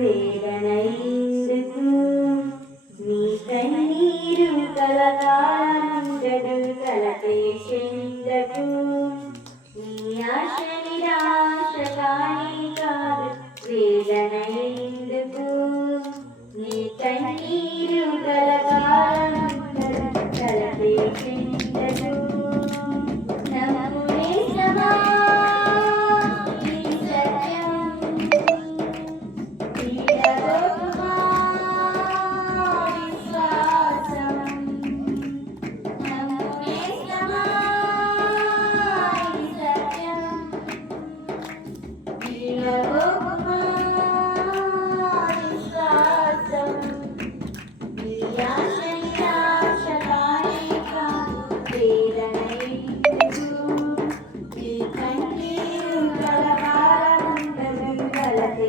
వేదనైందుకు నీ కన్నీరు కలగా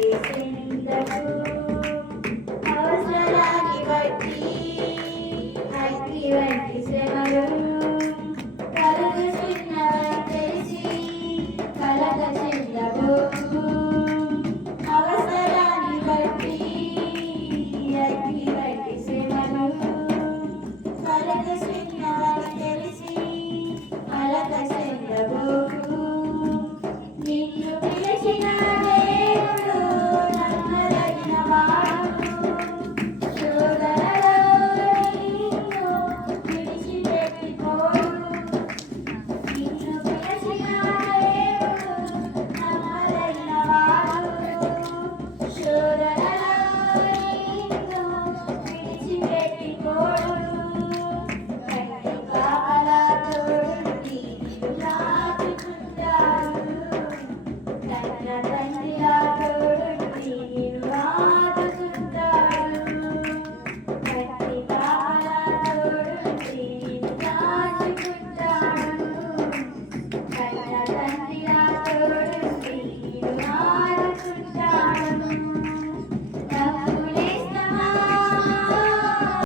please.